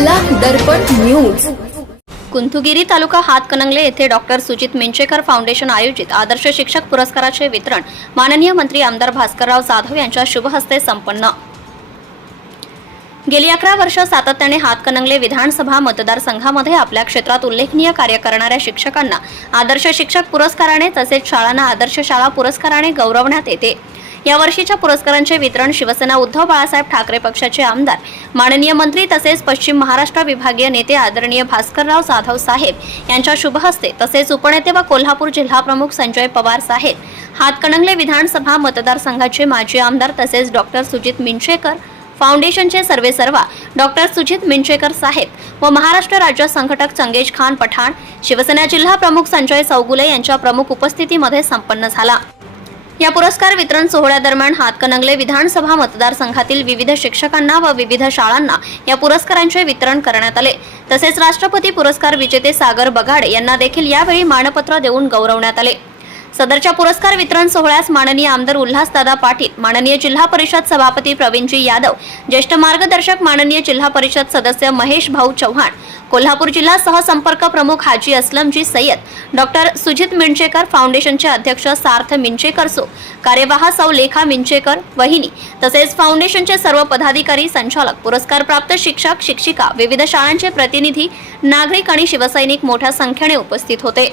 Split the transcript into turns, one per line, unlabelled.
दर्पण news.
कुंथुगिरी तालुका हातकणंगले येथे doctor Sujit Minchekar foundation आयोजित आदर्श शिक्षक पुरस्काराचे वितरण माननीय मंत्री आमदार भास्करराव जाधव यांच्या शुभ हस्ते संपन्न. गेली अकरा वर्ष सातत्याने हातकणंगले विधानसभा मतदारसंघामध्ये आपल्या क्षेत्रात उल्लेखनीय कार्य करणाऱ्या शिक्षकांना आदर्श शिक्षक पुरस्काराने तसेच शाळांना आदर्श शाळा पुरस्काराने गौरवण्यात येते. या वर्षीच्या पुरस्कारांचे वितरण शिवसेना उद्धव बाळासाहेब ठाकरे पक्षाचे आमदार माननीय मंत्री तसेच पश्चिम महाराष्ट्र विभागीय नेते आदरणीय भास्करराव जाधव साहेब यांच्या शुभहस्ते तसेच उपनेते व कोल्हापूर जिल्हा प्रमुख संजय पवार साहेब हातकणंगले विधानसभा मतदारसंघाचे माजी आमदार तसेच डॉक्टर सुजित मिंचेकर फाउंडेशनचे सर्वेसर्वा डॉक्टर सुजित मिंचेकर साहेब व महाराष्ट्र राज्य संघटक चंगेज खान पठाण शिवसेना जिल्हा प्रमुख संजय चौगुले यांच्या प्रमुख उपस्थितीमध्ये संपन्न झाला. या पुरस्कार वितरण सोहळ्यादरम्यान हातकणंगले विधानसभा मतदारसंघातील विविध शिक्षकांना व विविध शाळांना या पुरस्कारांचे वितरण करण्यात आले. तसेच राष्ट्रपती पुरस्कार विजेते सागर बगाडे यांना देखील यावेळी मानपत्र देऊन गौरवण्यात आले. सदरच्या पुरस्कार वितरण सोहळ्यास माननीय आमदार उल्हासदादा पाटील माननीय जिल्हा परिषद सभापती प्रवीणजी यादव ज्येष्ठ मार्गदर्शक माननीय जिल्हा परिषद सदस्य महेश भाऊ चव्हाण कोल्हापूर जिल्हा सहसंपर्क प्रमुख हाजी असलमजी सय्यद डॉक्टर सुजित मिंचेकर फाउंडेशनचे अध्यक्ष सार्थ मिंचेकर सो कार्यवाह सौ लेखा मिंचेकर वहिनी तसेच फाउंडेशनचे सर्व पदाधिकारी संचालक पुरस्कार प्राप्त शिक्षक शिक्षिका विविध शाळांचे प्रतिनिधी नागरिक आणि शिवसैनिक मोठ्या संख्येने उपस्थित होते.